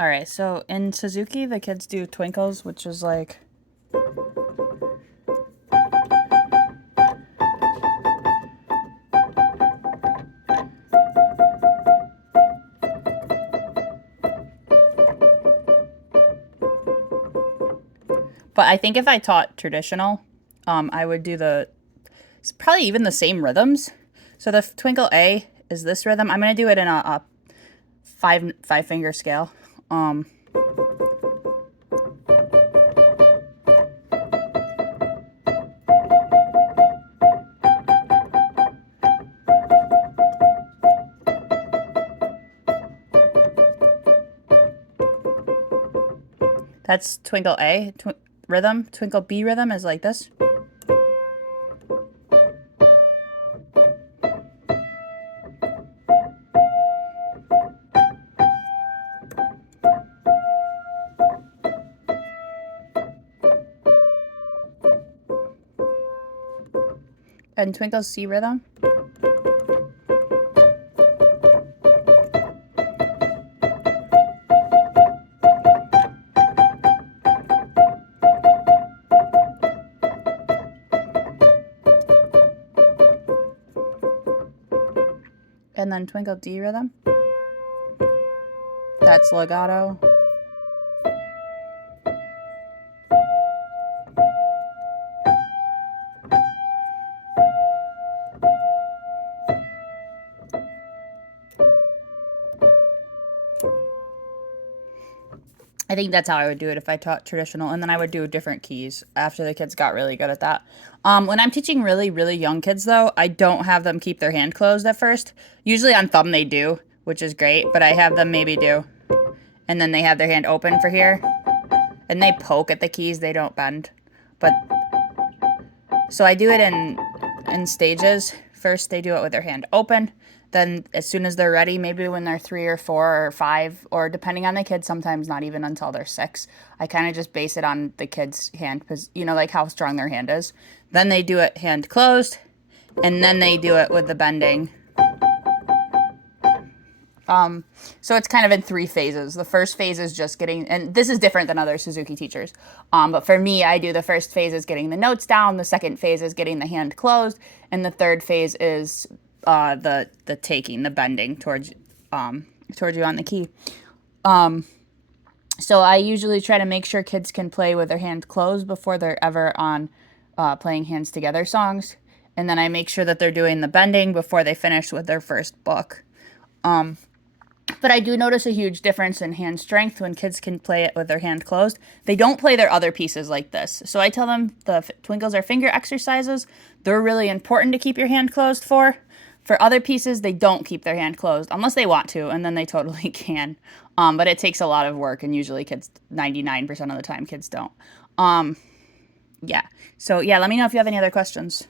All right, so in Suzuki, the kids do twinkles, which is like. But I think if I taught traditional, I would do it's probably even the same rhythms. So the twinkle A is this rhythm. I'm gonna do it in a five finger scale. Um, that's twinkle A rhythm. Twinkle B rhythm is like this. And twinkle C rhythm. And then twinkle D rhythm. That's legato. I think that's how I would do it if I taught traditional, and then I would do different keys after the kids got really good at that. When I'm teaching really, really young kids, though, I don't have them keep their hand closed at first. Usually on thumb they do, which is great, but I have them maybe do. And then they have their hand open for here, and they poke at the keys, they don't bend. But so I do it in stages. First, they do it with their hand open. Then, as soon as they're ready, maybe when they're 3 or 4 or 5, or depending on the kid, sometimes not even until they're 6, I kind of just base it on the kid's hand, because like how strong their hand is. Then they do it hand closed, and then they do it with the bending. So it's kind of in 3 phases. The first phase is just getting, and this is different than other Suzuki teachers. But for me, I do the first phase is getting the notes down. The second phase is getting the hand closed, and the third phase is the taking, the bending towards you on the key. So I usually try to make sure kids can play with their hand closed before they're ever on playing hands together songs, and then I make sure that they're doing the bending before they finish with their first book. But I do notice a huge difference in hand strength when kids can play it with their hand closed. They don't play their other pieces like this. So I tell them the twinkles are finger exercises. They're really important to keep your hand closed for. For other pieces, they don't keep their hand closed unless they want to, and then they totally can. But it takes a lot of work, and usually kids, 99% of the time, kids don't. Yeah. So, yeah, let me know if you have any other questions.